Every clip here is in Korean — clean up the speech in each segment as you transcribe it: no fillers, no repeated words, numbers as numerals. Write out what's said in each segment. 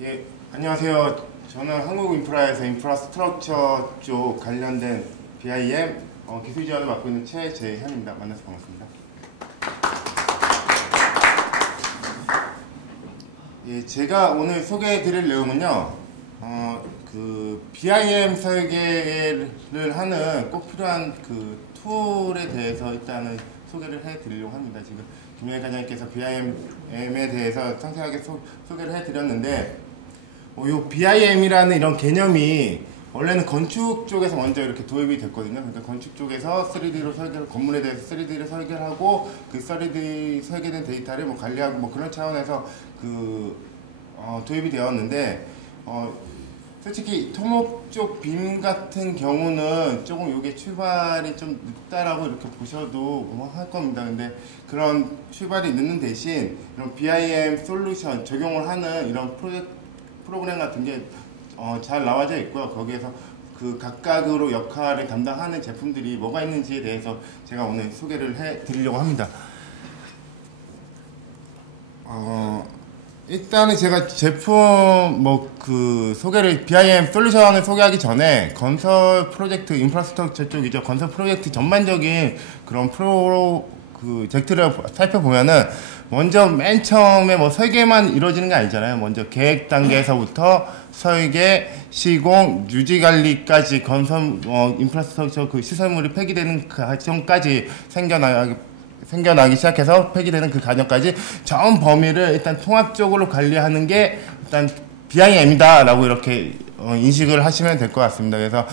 예, 안녕하세요. 저는 한국인프라에서 인프라스트럭처 쪽 관련된 BIM 기술 지원을 맡고 있는 최재현입니다. 만나서 반갑습니다. 예, 제가 오늘 소개해 드릴 내용은요, BIM 설계를 하는 꼭 필요한 그 툴에 대해서 일단은 소개를 해 드리려고 합니다. 지금 김영희 과장님께서 BIM에 대해서 상세하게 소개를 해 드렸는데, 요 BIM이라는 이런 개념이 원래는 건축 쪽에서 먼저 이렇게 도입이 됐거든요. 그러니까 건축 쪽에서 3D로 설계를, 건물에 대해서 3D를 설계를 하고 그 3D 설계된 데이터를 뭐 관리하고 뭐 그런 차원에서 도입이 되었는데, 솔직히 토목 쪽 빔 같은 경우는 조금 이게 출발이 좀 늦다라고 이렇게 보셔도 뭐 할 겁니다. 근데 그런 출발이 늦는 대신 이런 BIM 솔루션 적용을 하는 이런 프로그램 같은 게 잘 나와져 있고요. 거기에서 그 각각으로 역할을 담당하는 제품들이 뭐가 있는지에 대해서 제가 오늘 소개를 해 드리려고 합니다. 일단은 제가 제품 소개를 BIM 솔루션을 소개하기 전에 건설 프로젝트 인프라스트럭처 쪽이죠. 건설 프로젝트 전반적인 그런 프로젝트를 살펴보면은 먼저 맨 처음에 뭐 설계만 이루어지는 게 아니잖아요. 먼저 계획 단계에서부터 설계, 시공, 유지 관리까지 건설 인프라스트럭처 그 시설물이 폐기되는 그 과정까지 생겨나기 시작해서 폐기되는 그 과정까지 전 범위를 일단 통합적으로 관리하는 게 일단 BIM이다라고 이렇게 인식을 하시면 될 것 같습니다. 그래서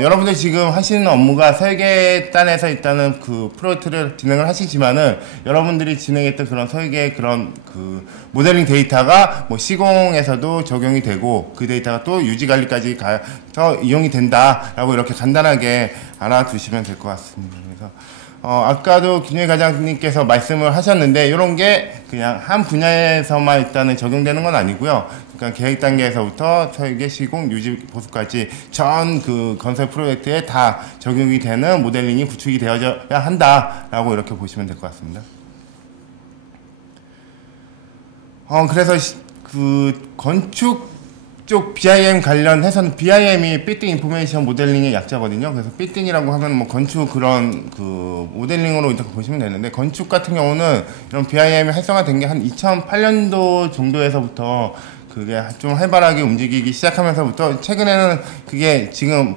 여러분들 지금 하시는 업무가 설계단에서 일단은 그 프로젝트를 진행을 하시지만은 여러분들이 진행했던 그런 설계 그런 그 모델링 데이터가 뭐 시공에서도 적용이 되고 그 데이터가 또 유지 관리까지 가서 이용이 된다라고 이렇게 간단하게 알아두시면 될 것 같습니다. 그래서 아까도 김영희 과장님께서 말씀을 하셨는데, 이런 게 그냥 한 분야에서만 일단은 적용되는 건 아니고요. 그러니까 계획 단계에서부터 설계, 시공, 유지, 보수까지 전 그 건설 프로젝트에 다 적용이 되는 모델링이 구축이 되어야 한다라고 이렇게 보시면 될 것 같습니다. 그래서 그 건축 쪽 BIM 관련해서는 BIM이 빌딩 인포메이션 모델링의 약자거든요. 그래서 빌딩이라고 하면 뭐 건축 그런 그 모델링으로 이렇게 보시면 되는데, 건축 같은 경우는 이런 BIM이 활성화된 게 한 2008년도 정도에서부터 그게 좀 활발하게 움직이기 시작하면서부터 최근에는 그게 지금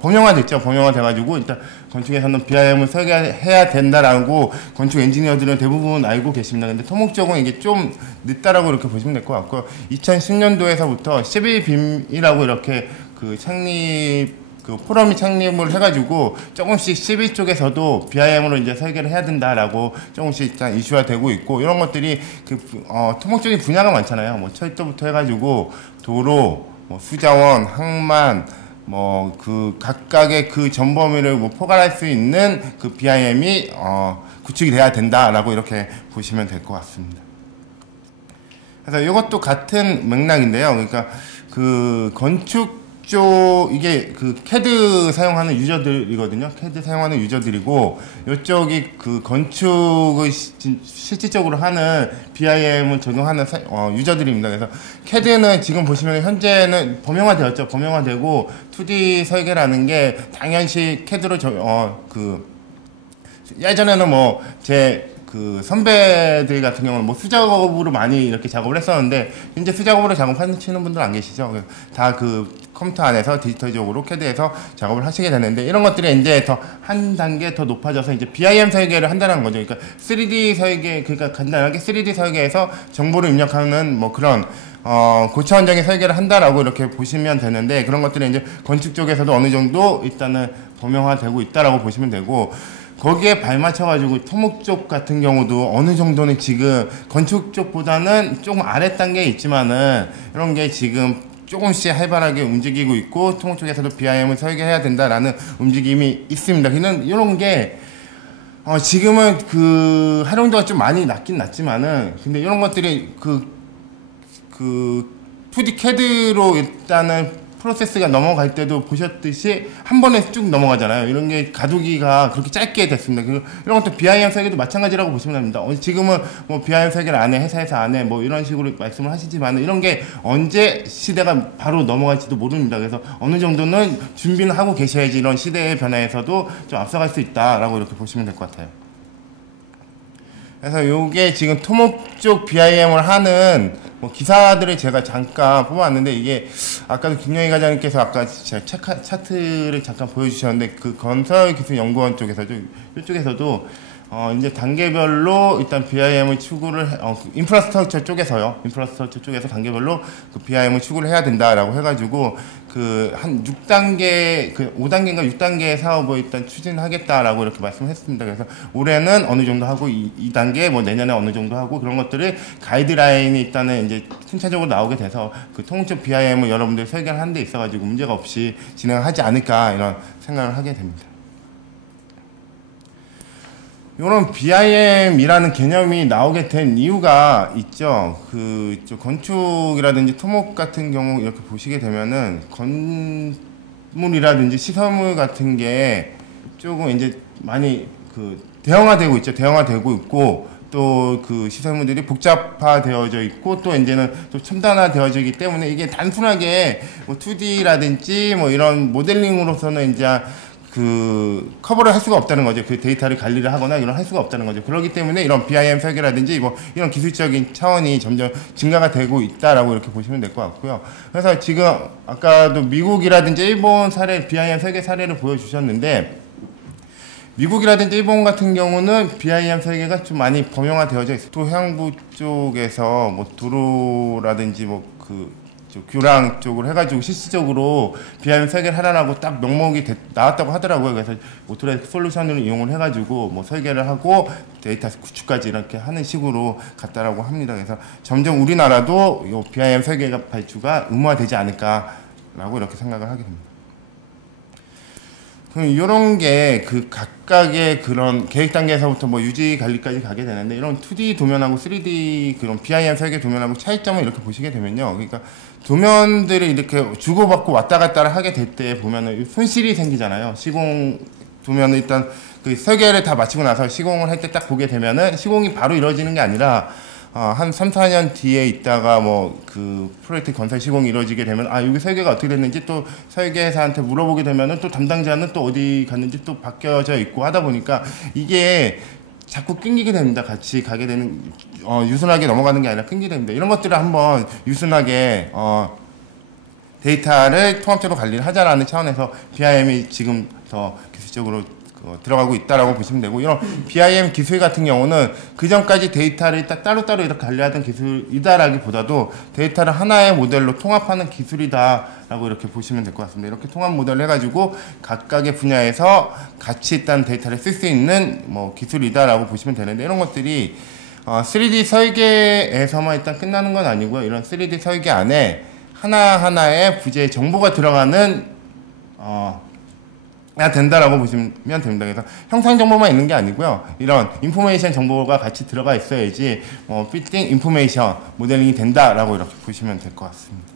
범용화됐죠. 범용화돼가지고 일단 건축에서는 BIM을 설계해야 된다라고 건축 엔지니어들은 대부분 알고 계십니다. 근데 토목 쪽은 이게 좀 늦다라고 이렇게 보시면 될 것 같고, 2010년도에서부터 11빔이라고 이렇게 그 포럼이 창립을 해가지고 조금씩 11 쪽에서도 BIM으로 이제 설계를 해야 된다라고 조금씩 일단 이슈화 되고 있고, 이런 것들이 토목적인 분야가 많잖아요. 뭐 철도부터 해가지고 도로, 뭐 수자원, 항만, 뭐 그 각각의 그 전범위를 뭐 포괄할 수 있는 그 BIM이 구축이 돼야 된다라고 이렇게 보시면 될 것 같습니다. 그래서 이것도 같은 맥락인데요. 그러니까 그 건축 쪽 이게 그 CAD 사용하는 유저들이거든요. CAD 사용하는 유저들이고, 이쪽이 그 건축을 실질적으로 하는 BIM을 적용하는 유저들입니다. 그래서 CAD는 지금 보시면 현재는 범용화되었죠. 범용화되고 2D 설계라는 게 당연시 CAD로 예전에는 그 선배들 같은 경우는 뭐 수작업으로 많이 이렇게 작업을 했었는데, 이제 수작업으로 작업하시는 분들 안 계시죠? 다 그 컴퓨터 안에서 디지털적으로 CAD에서 작업을 하시게 되는데, 이런 것들이 이제 더 한 단계 더 높아져서 이제 BIM 설계를 한다는 거죠. 그러니까 3D 설계, 그러니까 간단하게 3D 설계에서 정보를 입력하는 뭐 그런 고차원적인 설계를 한다라고 이렇게 보시면 되는데, 그런 것들이 이제 건축 쪽에서도 어느 정도 일단은 범용화되고 있다라고 보시면 되고, 거기에 발맞춰가지고 토목 쪽 같은 경우도 어느 정도는 지금 건축 쪽보다는 조금 아래 단계에 있지만은 이런 게 지금 조금씩 활발하게 움직이고 있고, 토목 쪽에서도 BIM을 설계해야 된다라는 움직임이 있습니다. 이런 게 지금은 그 활용도가 좀 많이 낮긴 낮지만은, 근데 이런 것들이 그 2D CAD로 일단은 프로세스가 넘어갈 때도 보셨듯이 한 번에 쭉 넘어가잖아요. 이런 게 가두기가 그렇게 짧게 됐습니다. 그리고 이런 것도 BIM 설계도 마찬가지라고 보시면 됩니다. 지금은 뭐 BIM 설계를 안 해, 회사에서 안 해, 뭐 이런 식으로 말씀을 하시지만 이런 게 언제 시대가 바로 넘어갈지도 모릅니다. 그래서 어느 정도는 준비는 하고 계셔야지 이런 시대의 변화에서도 좀 앞서갈 수 있다라고 이렇게 보시면 될 것 같아요. 그래서 요게 지금 토목 쪽 BIM을 하는 뭐 기사들을 제가 잠깐 뽑아왔는데, 이게 아까도 김영희 과장님께서 아까 제가 차트를 잠깐 보여주셨는데, 그 건설기술연구원 쪽에서도 이쪽에서도 이제 단계별로 일단 BIM을 추구를 인프라스트럭처 쪽에서 단계별로 그 BIM을 추구를 해야 된다라고 해가지고 그 한 6단계 그 5단계인가 6단계 사업을 일단 추진하겠다라고 이렇게 말씀했습니다. 그래서 올해는 어느 정도 하고 2단계 뭐 내년에 어느 정도 하고 그런 것들을 가이드라인이 일단은 이제 순차적으로 나오게 돼서 그 통합적 BIM을 여러분들 설계를 하는 데 있어가지고 문제가 없이 진행하지 않을까 이런 생각을 하게 됩니다. 이런 BIM이라는 개념이 나오게 된 이유가 있죠. 그 건축이라든지 토목 같은 경우 이렇게 보시게 되면은 건물이라든지 시설물 같은 게 조금 이제 많이 그 대형화되고 있죠. 대형화되고 있고 또 그 시설물들이 복잡화되어져 있고 또 이제는 또 첨단화되어지기 때문에 이게 단순하게 뭐 2D라든지 뭐 이런 모델링으로서는 이제 그 커버를 할 수가 없다는 거죠. 그 데이터를 관리를 하거나 이런 할 수가 없다는 거죠. 그렇기 때문에 이런 BIM 설계라든지 뭐 이런 기술적인 차원이 점점 증가가 되고 있다라고 이렇게 보시면 될 것 같고요. 그래서 지금 아까도 미국이라든지 일본 사례 BIM 설계 사례를 보여주셨는데, 미국이라든지 일본 같은 경우는 BIM 설계가 좀 많이 범용화되어져 있어요. 토해양부 쪽에서 뭐 도로라든지 교량 쪽으로 해가지고 실질적으로 BIM 설계를 하라고 딱 명목이 나왔다고 하더라고요. 그래서 오토레이드 솔루션을 이용을 해가지고 뭐 설계를 하고 데이터 구축까지 이렇게 하는 식으로 갔다라고 합니다. 그래서 점점 우리나라도 이 BIM 설계가 발주가 의무화되지 않을까라고 이렇게 생각을 하게 됩니다. 그럼 이런 게 그 각각의 그런 계획 단계에서부터 뭐 유지 관리까지 가게 되는데, 이런 2D 도면하고 3D 그런 BIM 설계 도면하고 차이점을 이렇게 보시게 되면요. 그러니까 도면들이 이렇게 주고받고 왔다 갔다 하게 될 때 보면은 손실이 생기잖아요. 시공 도면은 일단 그 설계를 다 마치고 나서 시공을 할 때 딱 보게 되면은 시공이 바로 이루어지는 게 아니라 한 3, 4년 뒤에 있다가 뭐 그 프로젝트 건설 시공이 이루어지게 되면 여기 설계가 어떻게 됐는지 또 설계사한테 물어보게 되면은 또 담당자는 또 어디 갔는지 또 바뀌어져 있고 하다 보니까 이게 자꾸 끊기게 됩니다. 같이 가게 되는 유순하게 넘어가는 게 아니라 끊기게 됩니다. 이런 것들을 한번 유순하게 데이터를 통합적으로 관리를 하자라는 차원에서 BIM이 지금 더 기술적으로 들어가고 있다라고 보시면 되고, 이런 BIM 기술 같은 경우는 그 전까지 데이터를 따로따로 이렇게 관리하던 기술이다라기보다도 데이터를 하나의 모델로 통합하는 기술이다라고 이렇게 보시면 될 것 같습니다. 이렇게 통합 모델을 해가지고 각각의 분야에서 가치 있다는 데이터를 쓸 수 있는 뭐 기술이다라고 보시면 되는데, 이런 것들이 3D 설계에서만 일단 끝나는 건 아니고요. 이런 3D 설계 안에 하나하나의 부재의 정보가 들어가는 된다라고 보시면 됩니다. 그래서 형상 정보만 있는 게 아니고요. 이런 인포메이션 정보가 같이 들어가 있어야지 피팅 인포메이션 모델링이 된다라고 이렇게 보시면 될 것 같습니다.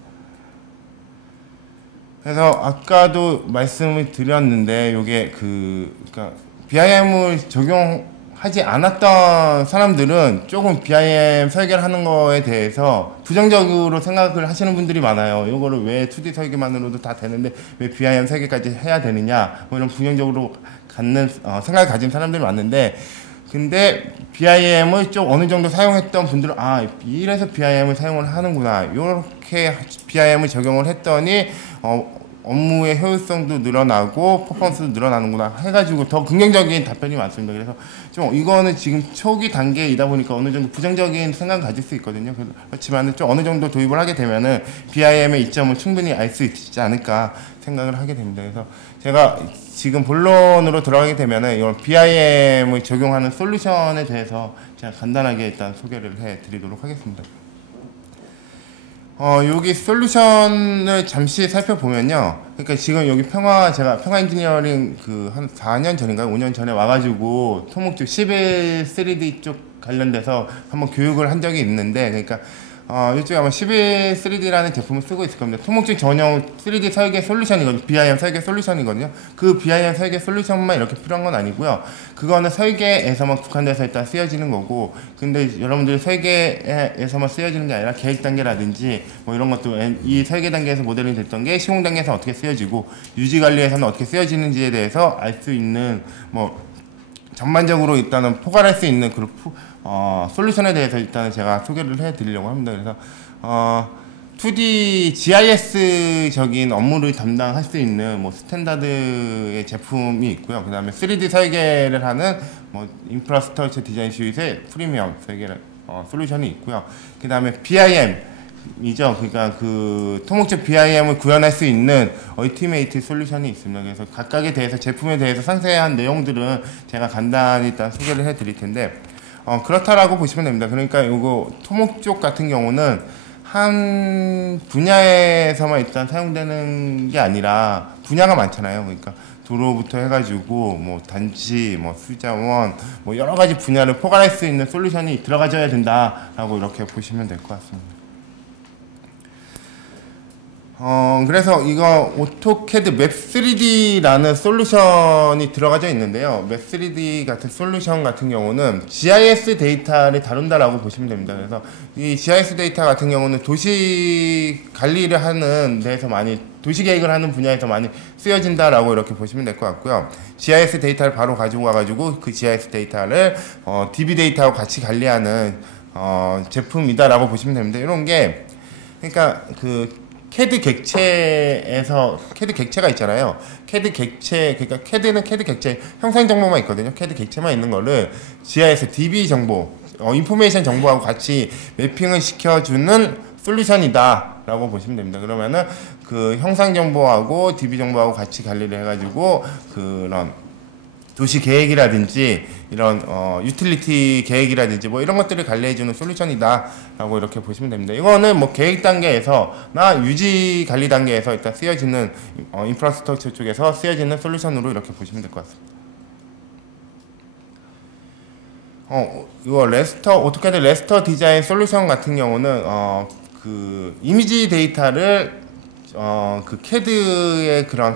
그래서 아까도 말씀을 드렸는데, 요게 그러니까 BIM을 적용하지 않았던 사람들은 조금 BIM 설계를 하는 거에 대해서 부정적으로 생각을 하시는 분들이 많아요. 이거를 왜 2D 설계만으로도 다 되는데 왜 BIM 설계까지 해야 되느냐, 뭐 이런 부정적으로 생각을 가진 사람들이 많은데, 근데 BIM을 좀 어느 정도 사용했던 분들은 이래서 BIM을 사용을 하는구나, 이렇게 BIM을 적용을 했더니 업무의 효율성도 늘어나고 퍼포먼스도 늘어나는구나 해가지고 더 긍정적인 답변이 많습니다. 그래서 좀 이거는 지금 초기 단계이다 보니까 어느 정도 부정적인 생각을 가질 수 있거든요. 그렇지만 좀 어느 정도 도입을 하게 되면은 BIM의 이점을 충분히 알 수 있지 않을까 생각을 하게 됩니다. 그래서 제가 지금 본론으로 들어가게 되면은 이런 BIM을 적용하는 솔루션에 대해서 제가 간단하게 일단 소개를 해드리도록 하겠습니다. 여기 솔루션을 잠시 살펴보면요. 그러니까 지금 여기 제가 평화 엔지니어링 한 4년 전인가요? 5년 전에 와가지고 토목 쪽 11 3D 쪽 관련돼서 한번 교육을 한 적이 있는데, 그러니까 이쪽에 아마 11-3D라는 제품을 쓰고 있을 겁니다. 토목질 전용 3D 설계 솔루션이거든요. BIM 설계 솔루션이거든요. 그 BIM 설계 솔루션만 이렇게 필요한 건 아니고요. 그거는 설계에서만 국한돼서 일단 쓰여지는 거고, 근데 여러분들이 설계에서만 쓰여지는 게 아니라 계획 단계라든지 뭐 이런 것도 이 설계 단계에서 모델링 됐던 게 시공 단계에서 어떻게 쓰여지고 유지 관리에서는 어떻게 쓰여지는지에 대해서 알 수 있는 뭐 전반적으로 일단은 포괄할 수 있는 그 솔루션에 대해서 일단은 제가 소개를 해드리려고 합니다. 그래서 2D GIS적인 업무를 담당할 수 있는 뭐 스탠다드의 제품이 있고요. 그 다음에 3D 설계를 하는 뭐 인프라스트럭처 디자인 스윗의 프리미엄 설계 솔루션이 있고요. 그 다음에 BIM 이죠. 그러니까 그 토목적 BIM을 구현할 수 있는 얼티메이트 솔루션이 있습니다. 그래서 각각에 대해서 제품에 대해서 상세한 내용들은 제가 간단히 일단 소개를 해드릴 텐데 그렇다라고 보시면 됩니다. 그러니까 요거 토목 쪽 같은 경우는 한 분야에서만 일단 사용되는 게 아니라 분야가 많잖아요. 그러니까 도로부터 해가지고 뭐 단지, 뭐 수자원, 뭐 여러 가지 분야를 포괄할 수 있는 솔루션이 들어가져야 된다라고 이렇게 보시면 될 것 같습니다. 그래서 이거 오토캐드 맵3D라는 솔루션이 들어가져 있는데요. 맵3D 같은 솔루션 같은 경우는 GIS 데이터를 다룬다라고 보시면 됩니다. 그래서 이 GIS 데이터 같은 경우는 도시 관리를 하는 데서 많이, 도시 계획을 하는 분야에서 많이 쓰여진다라고 이렇게 보시면 될 것 같고요. GIS 데이터를 바로 가지고 와가지고 그 GIS 데이터를 DB 데이터하고 같이 관리하는 제품이다라고 보시면 됩니다. 이런 게, 그러니까 그 CAD 객체에서, CAD 객체가 있잖아요. CAD 객체, 그러니까 CAD는 CAD 객체 형상 정보만 있거든요. CAD 객체만 있는 거를 GIS DB 정보, 인포메이션 정보하고 같이 매핑을 시켜주는 솔루션이다 라고 보시면 됩니다. 그러면은 그 형상 정보하고 DB 정보하고 같이 관리를 해가지고 그런 도시 계획이라든지 이런 유틸리티 계획이라든지 뭐 이런 것들을 관리해주는 솔루션이다 라고 이렇게 보시면 됩니다. 이거는 뭐 계획 단계에서나 유지 관리 단계에서 일단 쓰여지는 인프라스트럭처 쪽에서 쓰여지는 솔루션으로 이렇게 보시면 될 것 같습니다. 이거 오토캐드 레스터 디자인 솔루션 같은 경우는 그 이미지 데이터를 그 CAD의 그런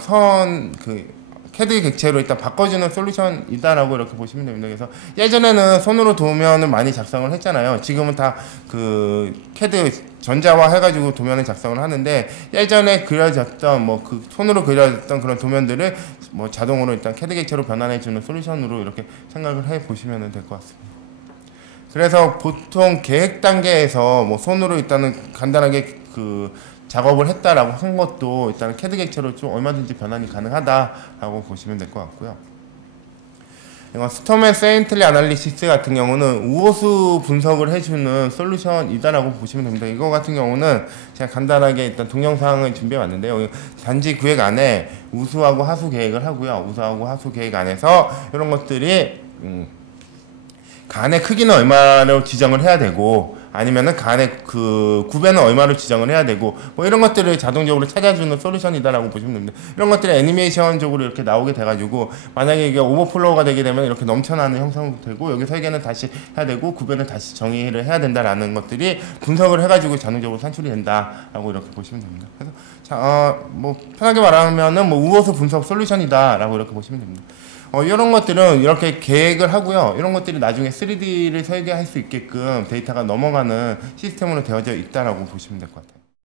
CAD 객체로 일단 바꿔주는 솔루션이다라고 이렇게 보시면 됩니다. 그래서 예전에는 손으로 도면을 많이 작성을 했잖아요. 지금은 다 그 CAD 전자화 해가지고 도면을 작성을 하는데, 예전에 그려졌던 뭐 그 손으로 그려졌던 그런 도면들을 뭐 자동으로 일단 CAD 객체로 변환해주는 솔루션으로 이렇게 생각을 해 보시면 될 것 같습니다. 그래서 보통 계획 단계에서 뭐 손으로 일단은 간단하게 그 작업을 했다라고 한 것도 일단 CAD 객체로 좀 얼마든지 변환이 가능하다라고 보시면 될 것 같고요. 이거 스톰 앤 세인틀리 아날리시스 같은 경우는 우호수 분석을 해주는 솔루션이다라고 보시면 됩니다. 이거 같은 경우는 제가 간단하게 일단 동영상을 준비해 왔는데요. 단지 구획 안에 우수하고 하수 계획을 하고요. 우수하고 하수 계획 안에서 이런 것들이 간의 크기는 얼마로 지정을 해야 되고, 아니면은 간의 그 구배는 얼마로 지정을 해야 되고, 뭐 이런 것들을 자동적으로 찾아주는 솔루션이다라고 보시면 됩니다. 이런 것들이 애니메이션적으로 이렇게 나오게 돼가지고, 만약에 이게 오버플로우가 되게 되면 이렇게 넘쳐나는 형상도 되고, 여기 설계는 다시 해야 되고, 구배는 다시 정의를 해야 된다라는 것들이 분석을 해가지고 자동적으로 산출이 된다라고 이렇게 보시면 됩니다. 그래서 뭐 편하게 말하면은 뭐 우호수 분석 솔루션이다라고 이렇게 보시면 됩니다. 이런 것들은 이렇게 계획을 하고요. 이런 것들이 나중에 3D를 설계할 수 있게끔 데이터가 넘어가는 시스템으로 되어져 있다라고 보시면 될 것 같아요.